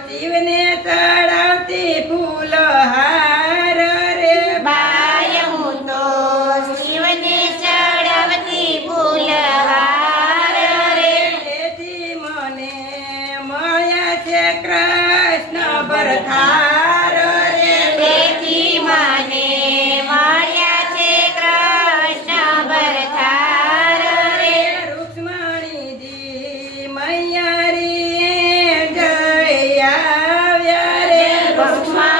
સચિવને ચડાવતી ફૂલ હાર mais.